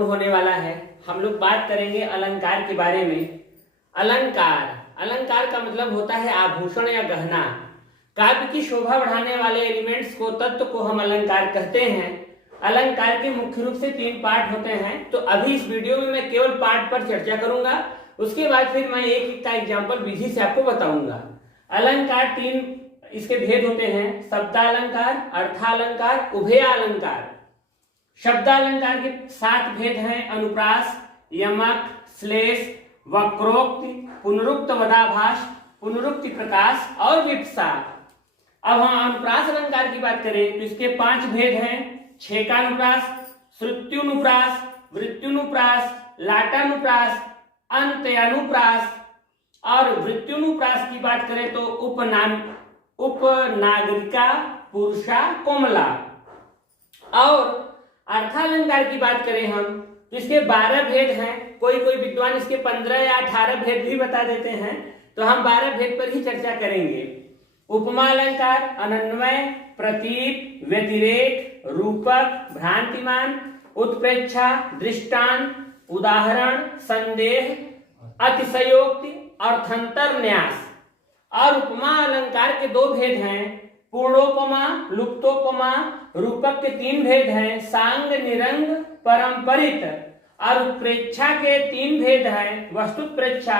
होने वाला है। हम लोग बात करेंगे अलंकार के बारे में। अलंकार अलंकार का मतलब होता है आभूषण या गहना। काव्य की शोभा बढ़ाने वाले एलिमेंट्स को, तत्व को हम अलंकार कहते हैं। अलंकार के मुख्य रूप से 3 पार्ट होते हैं। तो अभी इस वीडियो में मैं केवल पार्ट पर चर्चा करूंगा, उसके बाद फिर मैं एक एक का एग्जाम्पल विधि से आपको बताऊंगा। अलंकार 3 इसके भेद होते हैं: शब्दालंकार, अर्थालंकार, उभयालंकार। शब्दालंकार के 7 भेद हैं: अनुप्रास, यमक, श्लेष, वक्रोक्ति, पुनरुक्त वदाभास, पुनरुक्ति प्रकाश और विप्सा। अब हम अनुप्रास अलंकार की बात करें तो इसके 5 भेद हैं: छेकानुप्रास, श्रुत्युनुप्रास, वृत्त्युनुप्रास, लाटानुप्रास, अंत्यानुप्रास। और वृत्त्युनुप्रास की बात करें तो उपनागरिका, पुरुषा, कोमला। और अर्थालंकार की बात करें हम तो इसके 12 भेद हैं। कोई कोई विद्वान इसके 15 या 18 भेद भी बता देते हैं, तो हम 12 भेद पर ही चर्चा करेंगे। उपमा अलंकार अनन्वय, प्रतीक, व्यतिरेक, रूपक, भ्रांतिमान, उत्प्रेक्षा, दृष्टांत, उदाहरण, संदेह, अतिशयोक्ति, अर्थांतर, न्यास। और उपमा अलंकार के 2 भेद हैं: पूर्णोपमा, लुप्तोपमा। रूपक के 3 भेद हैं: सांग, निरंग, परंपरित। और उत्प्रेक्षा के 3 भेद हैं: वस्तुत्प्रेक्षा,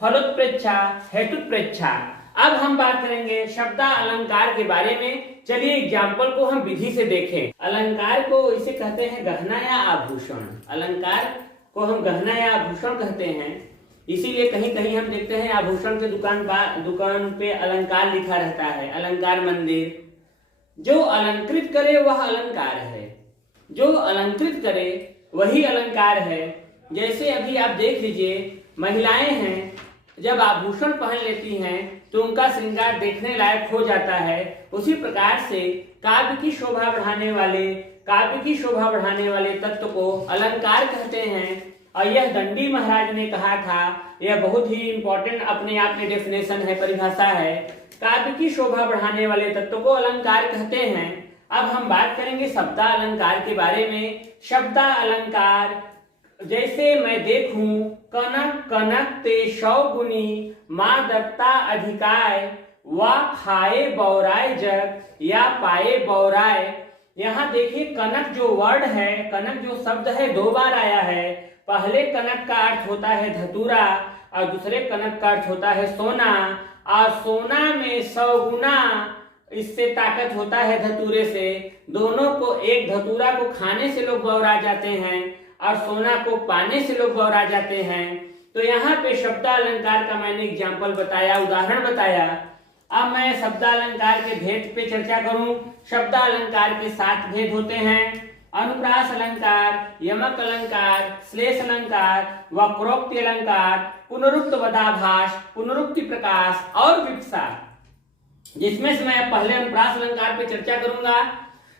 फलोत्प्रेक्षा, हेतुत्प्रेक्षा। अब हम बात करेंगे शब्दा अलंकार के बारे में। चलिए एग्जाम्पल को हम विधि से देखें। अलंकार को इसे कहते हैं गहना या आभूषण। अलंकार को हम गहना या आभूषण कहते हैं, इसीलिए कहीं कहीं हम देखते हैं आभूषण के दुकान पे अलंकार लिखा रहता है, अलंकार मंदिर। जो अलंकृत करे वह अलंकार है, जो अलंकृत करे वही अलंकार है। जैसे अभी आप देख लीजिए, महिलाएं हैं, जब आभूषण पहन लेती हैं तो उनका श्रृंगार देखने लायक हो जाता है। उसी प्रकार से काव्य की शोभा बढ़ाने वाले तत्व को अलंकार कहते हैं। और यह दंडी महाराज ने कहा था, यह बहुत ही इंपॉर्टेंट अपने आप में डेफिनेशन है, परिभाषा है। काव्य की शोभा बढ़ाने वाले तत्व को अलंकार कहते हैं। अब हम बात करेंगे शब्दा अलंकार के बारे में। शब्दा अलंकार जैसे मैं देखूं, कनक कनक ते 100 गुनी, माँ दत्ता अधिकाय, वा खाए बौराय जग, या पाए बौराय। यहाँ देखिए, कनक जो वर्ड है, कनक जो शब्द है 2 बार आया है। पहले कनक का अर्थ होता है धतूरा और दूसरे कनक का अर्थ होता है सोना। और सोना में 100 गुना इससे ताकत होता है धतूरे से। दोनों को, एक धतूरा को खाने से लोग बौरा जाते हैं और सोना को पाने से लोग बौरा जाते हैं। तो यहाँ पे शब्दालंकार का मैंने एग्जाम्पल बताया, उदाहरण बताया। अब मैं शब्दालंकार के भेद पे चर्चा करूं। शब्दालंकार के 7 भेद होते हैं: अनुप्रास अलंकार, यमक अलंकार, श्लेष अलंकार, वक्रोक्ति अलंकार, पुनरुक्त वदाभास, पुनरुक्ति प्रकाश और विप्सा। जिसमें से मैं पहले अनुप्रास अलंकार पे चर्चा करूंगा।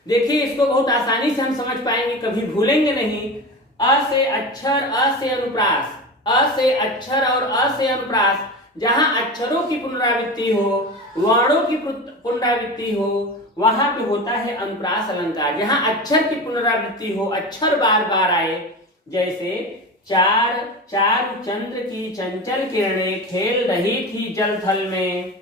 देखिए, इसको बहुत आसानी से हम समझ पाएंगे, कभी भूलेंगे नहीं। अ से अक्षर, अ से अनुप्रास, अ से अक्षर और अ से अनुप्रास। जहां अक्षरों की पुनरावृत्ति हो, वर्णों की पुनरावृत्ति हो, वहां पे होता है अनुप्रास अलंकार। जहां अक्षर की पुनरावृत्ति हो, अक्षर बार बार आए, जैसे चार चंद्र की चंचल किरणें खेल रही थी जल थल में,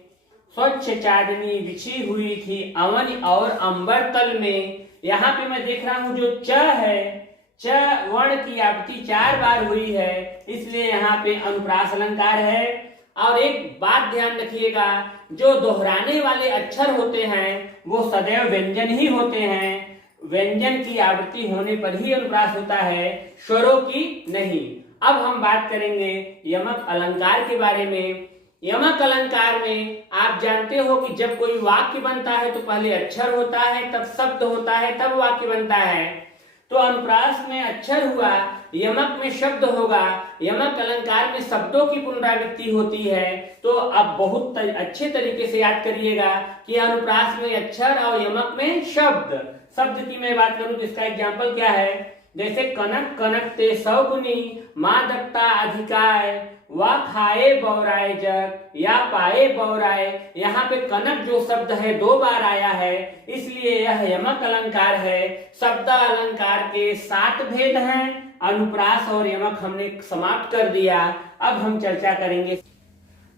स्वच्छ चांदनी बिछी हुई थी अवन और अंबर तल में। यहाँ पे मैं देख रहा हूँ जो च है, च वर्ण की आवृत्ति 4 बार हुई है, इसलिए यहाँ पे अनुप्रास अलंकार है। और एक बात ध्यान रखिएगा, जो दोहराने वाले अक्षर होते हैं वो सदैव व्यंजन ही होते हैं। व्यंजन की आवृत्ति होने पर ही अनुप्रास होता है, स्वरों की नहीं। अब हम बात करेंगे यमक अलंकार के बारे में। यमक अलंकार में आप जानते हो कि जब कोई वाक्य बनता है तो पहले अक्षर होता है, तब शब्द होता है, तब वाक्य बनता है। तो अनुप्रास में अक्षर हुआ, यमक में शब्द होगा। यमक अलंकार में शब्दों की पुनरावृत्ति होती है। तो अब बहुत अच्छे तरीके से याद करिएगा कि अनुप्रास में अक्षर और यमक में शब्द। शब्द की मैं बात करूं तो इसका एग्जाम्पल क्या है, जैसे कनक कनक ते 100 गुनी, माँ दत्ता अधिकाय, वा खाए बौराय जग, या पाए बौराय। यहाँ पे कनक जो शब्द है 2 बार आया है, इसलिए यह यमक अलंकार है। शब्द अलंकार के 7 भेद हैं। अनुप्रास और यमक हमने समाप्त कर दिया। अब हम चर्चा करेंगे।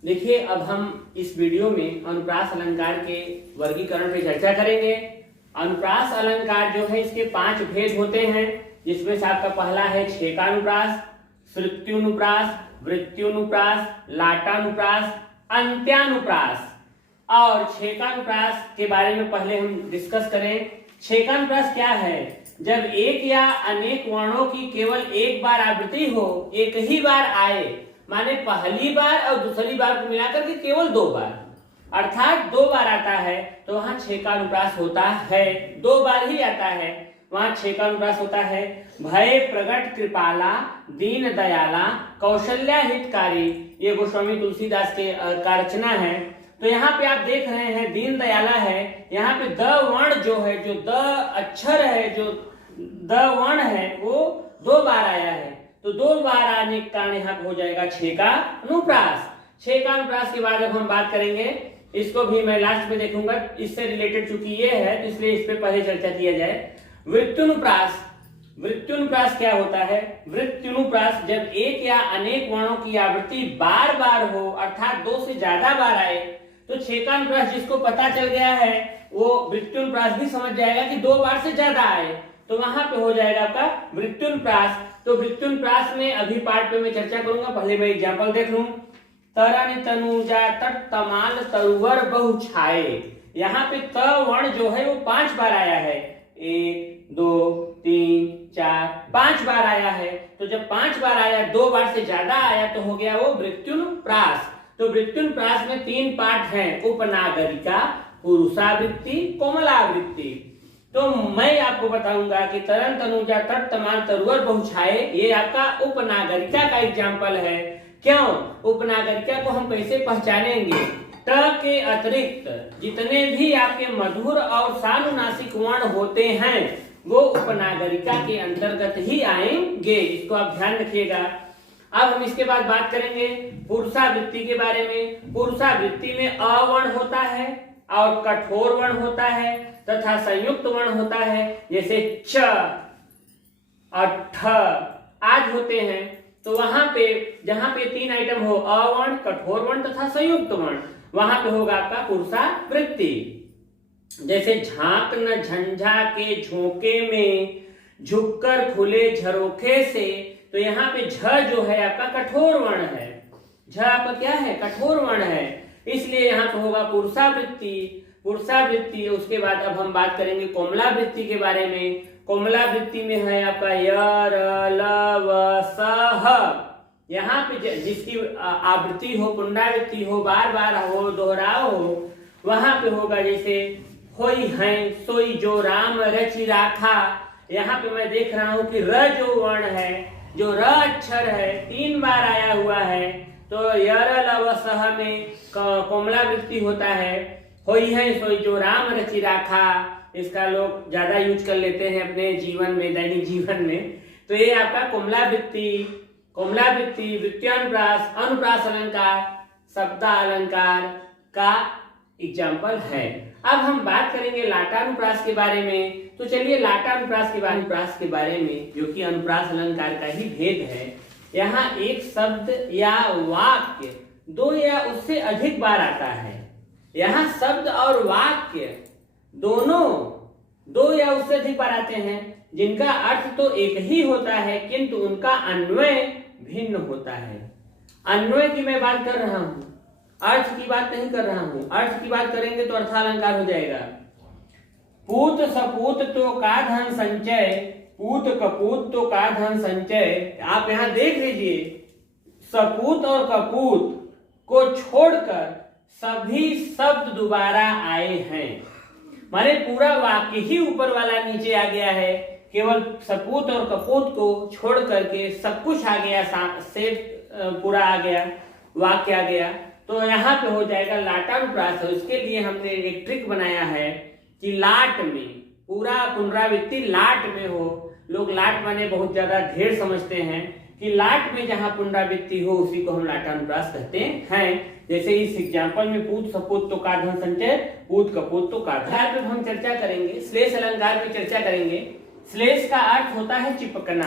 देखिए, अब हम इस वीडियो में अनुप्रास अलंकार के वर्गीकरण पे चर्चा करेंगे। अनुप्रास अलंकार जो है इसके 5 भेद होते हैं, जिसमें से आपका पहला है छेकानुप्रास, श्रुत्युनुप्रास, वृत्त्युनुप्रास, लाटानुप्रास, अंत्यानुप्रास। और छेकानुप्रास के बारे में पहले हम डिस्कस करें। छेकानुप्रास क्या है? जब एक या अनेक वर्णों की केवल एक बार आवृत्ति हो, एक ही बार आए, माने पहली बार और दूसरी बार को मिलाकर के केवल 2 बार, अर्थात 2 बार आता है, तो वहां छेकानुप्रास होता है। 2 बार ही आता है, वहां छेकानुप्रास होता है। भय प्रगट कृपाला, दीन दयाला, कौशल्या हितकारी, ये गोस्वामी तुलसीदास के का रचना है। तो यहाँ पे आप देख रहे हैं दीन दयाला है, यहाँ पे द वर्ण जो है, जो द अक्षर है, जो द वर्ण है, वो 2 बार आया है। तो 2 बार आने के कारण यहाँ पे हो जाएगा छेकानुप्रास। छेकानुप्रास के बाद अब हम बात करेंगे, इसको भी मैं लास्ट में देखूंगा, इससे रिलेटेड चूंकि ये है तो इसलिए इस पे पहले चर्चा किया जाए। वृत्त्युनुप्रास। वृत्त्युनुप्रास क्या होता है? वृत्त्युनुप्रास जब एक या अनेक वर्णों की आवृत्ति बार बार हो, अर्थात 2 से ज्यादा बार आए, तो छेकानुप्रास जिसको पता चल गया है वो वृत्त्युनुप्रास भी समझ जाएगा कि 2 बार से ज्यादा आए, तो वहां पे हो जाएगा आपका वृत्त्युनुप्रास। तो वृत्त्युनुप्रास में अभी पार्ट पे मैं चर्चा करूंगा, पहले मैं एग्जांपल देख लूं। तरन तनुजा तट तमाल तरुवर बहु छाए, यहाँ पे त वर्ण जो है वो 5 बार आया है। 1 2 3 4 5 बार आया है। तो जब 5 बार आया, 2 बार से ज्यादा आया, तो हो गया वो वृत्त्युनुप्रास। तो वृत्त्युनुप्रास में 3 पार्ट हैं, उपनागरिका, पुरुषावृत्ति, कोमलावृत्ति। तो मैं आपको बताऊंगा कि तरन तनुजा तट तमाल तरुवर बहु छाए, ये आपका उपनागरिका का एग्जाम्पल है। क्यों? उपनागरिका को हम कैसे पहचानेंगे? त के अतिरिक्त जितने भी आपके मधुर और सानुनासिक वर्ण होते हैं वो उपनागरिका के अंतर्गत ही आएंगे, इसको आप ध्यान रखिएगा। अब हम इसके बाद बात करेंगे पुरुषावृत्ति के बारे में। पुरुषावृत्ति में अवर्ण होता है और कठोर वर्ण होता है तथा संयुक्त वर्ण होता है, जैसे च और ठ आज होते हैं। तो वहां पे जहां पे 3 आइटम हो, अवर्ण, कठोर वर्ण तथा संयुक्त वर्ण, वहां पे होगा आपका पुरुषावृत्ति। जैसे झांक न झंझा के झोंके में, झुककर खुले झरोखे से, तो यहाँ पे झ जो है आपका कठोर वर्ण है। झ आपका क्या है? कठोर वर्ण है, इसलिए यहाँ पे होगा पुरुषावृत्ति। पुरुषावृत्ति। उसके बाद अब हम बात करेंगे कोमलावृत्ति के बारे में। कोमलावृत्ति में है आपका य र ल व स ह। यहाँ पे जिसकी आवृत्ति हो, पुनरावृत्ति हो, बार बार हो, दोहराव हो, वहां पे होगा जैसे होई है सोई जो राम रचि राखा। यहाँ पे मैं देख रहा हूं कि र जो वर्ण है, जो र अक्षर है, 3 बार आया हुआ है, तो यर लव सह में कोमलावृत्ति होता है। होई है सोई जो राम रचि राखा, इसका लोग ज्यादा यूज कर लेते हैं अपने जीवन में, दैनिक जीवन में। तो ये आपका कोमलावृत्ति, कोमलावृत्ति, वृत्त्यानुप्रास, अनुप्रास अलंकार, शब्दा अलंकार का एग्जाम्पल है। अब हम बात करेंगे लाटानुप्रास के बारे में। तो चलिए लाटानुप्रास के बारे में, जो कि अनुप्रास अलंकार का ही भेद है। यहाँ एक शब्द या वाक्य 2 या उससे अधिक बार आता है। यहाँ शब्द और वाक्य दोनों 2 या उससे अधिक बार आते हैं, जिनका अर्थ तो एक ही होता है, किंतु उनका अन्वय भिन्न होता है। अन्वय की मैं बात कर रहा हूं, अर्थ की बात नहीं कर रहा हूं। अर्थ की बात करेंगे तो अर्थालंकार हो जाएगा। पूत सपूत तो का धन संचय, पूत कपूत तो का धन संचय। आप यहां देख लीजिए, सपूत और कपूत को छोड़कर सभी शब्द दोबारा आए हैं, माने पूरा वाक्य ही ऊपर वाला नीचे आ गया है। केवल सपूत और कपूत को छोड़ करके सब कुछ आ गया, से पूरा आ गया, वाक्य आ गया। तो यहाँ पे हो जाएगा लाटानुप्रास। इसके लिए हमने एक ट्रिक बनाया है कि लाट में पूरा पुनरावृत्ति लाट में हो। लोग लाट माने बहुत ज्यादा ढेर समझते हैं कि लाट में जहां पुनरावृत्ति हो उसी को हम लाटानुप्रास कहते हैं। जैसे इस एग्जाम्पल में पूत सपूत तो का धन संचय, पूत कपूत तो का धन। पे हम चर्चा करेंगे, श्लेष अलंकार की चर्चा करेंगे। श्लेष का अर्थ होता है चिपकना।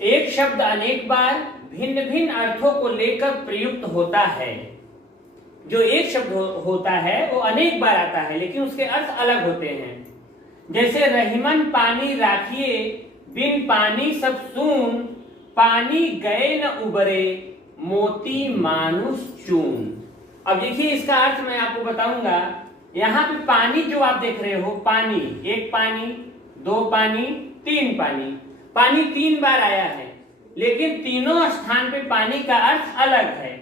एक शब्द अनेक बार भिन्न भिन्न अर्थों को लेकर प्रयुक्त होता है। जो एक शब्द होता है वो अनेक बार आता है लेकिन उसके अर्थ अलग होते हैं। जैसे रहीमन पानी राखिए, बिन पानी सब सून, पानी गए न उबरे, मोती मानुष चून। अब देखिए इसका अर्थ मैं आपको बताऊंगा। यहाँ पे पानी जो आप देख रहे हो, पानी, एक पानी, दो पानी, तीन पानी, पानी 3 बार आया है लेकिन तीनों स्थान पे पानी का अर्थ अलग है।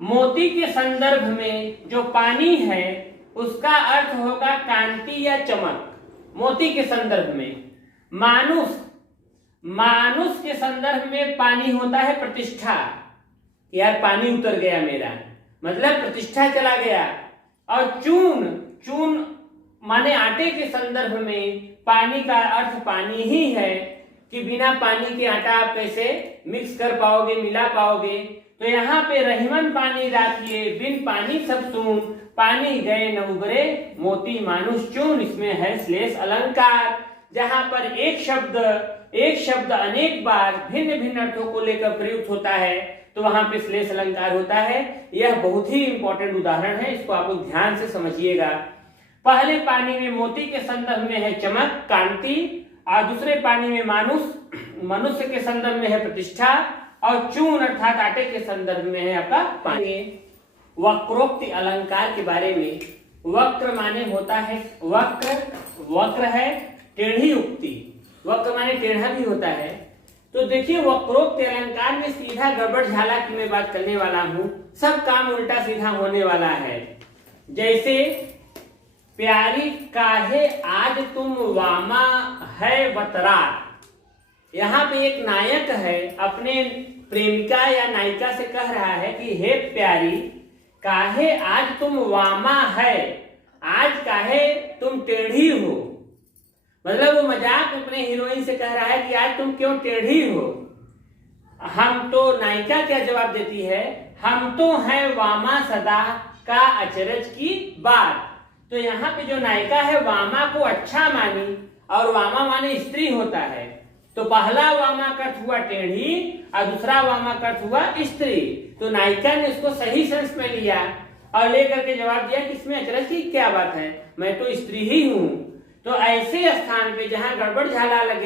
मोती के संदर्भ में जो पानी है उसका अर्थ होगा कांति या चमक, मोती के संदर्भ में। मानुष, मानुष के संदर्भ में पानी होता है प्रतिष्ठा, यार पानी उतर गया मेरा, मतलब प्रतिष्ठा चला गया। और चून, चून माने आटे के संदर्भ में पानी का अर्थ पानी ही है कि बिना पानी के आटा आप कैसे मिक्स कर पाओगे, मिला पाओगे। तो यहाँ पे रहीमन पानी राखिए, बिन पानी सब सून, पानी गए न उबरे, मोती मानुष चून। इसमें है श्लेष अलंकार। जहां पर एक शब्द अनेक बार भिन्न भिन्न अर्थों को लेकर प्रयुक्त होता है तो वहां पे श्लेष अलंकार होता है। यह बहुत ही इंपॉर्टेंट उदाहरण है, इसको आप लोग ध्यान से समझिएगा। पहले पानी में मोती के संदर्भ में है चमक, कांति, और दूसरे पानी में मानुष, मनुष्य के संदर्भ में है प्रतिष्ठा, और चून अर्थात आटे के संदर्भ में है आपका पानी। वक्रोक्ति अलंकार के बारे में, वक्र माने होता है वक्र, वक्र है टेढ़ी उक्ति, वक्र माने टेढ़ा भी होता है। तो देखिए वक्रोक्ति अलंकार में सीधा गड़बड़ झाला की मैं बात करने वाला हूं, सब काम उल्टा सीधा होने वाला है। जैसे प्यारी काहे आज तुम वामा है बतरार, यहाँ पे एक नायक है अपने प्रेमिका या नायिका से कह रहा है कि हे प्यारी काहे आज तुम वामा है, आज काहे तुम टेढ़ी हो। मतलब वो मजाक अपने हीरोइन से कह रहा है कि आज तुम क्यों टेढ़ी हो। हम तो, नायिका क्या जवाब देती है, हम तो हैं वामा सदा का अचरज की बात। तो यहाँ पे जो नायिका है वामा को अच्छा मानी, और वामा माने स्त्री होता है। तो पहला वामा का अर्थ हुआ टेढ़ी और दूसरा वामा का अर्थ हुआ स्त्री। तो नायिका ने उसको सही सेंस में लिया और लेकर के जवाब दिया कि इसमें अचरज की क्या बात है, मैं तो स्त्री ही हूं। तो ऐसे स्थान पे जहां गड़बड़ झाला लगे